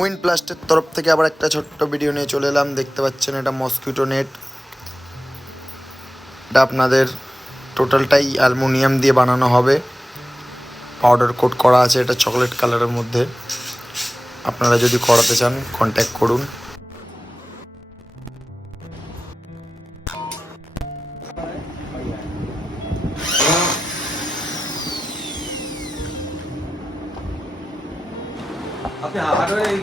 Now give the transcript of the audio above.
Win প্লাস্টের তরফ থেকে আবার একটা ছোট্ট ভিডিও নিয়ে চলে এলাম। দেখতে পাচ্ছেন এটা মসকিউটো নেট। এটা আপনাদের টোটালটাই অ্যালুমিনিয়াম দিয়ে বানানো হবে, পাউডার কোট করা আছে। এটা চকলেট কালারের মধ্যে। আপনারা যদি করাতে চান কন্ট্যাক্ট করুন। আপনি হার্ডওয়্যার এই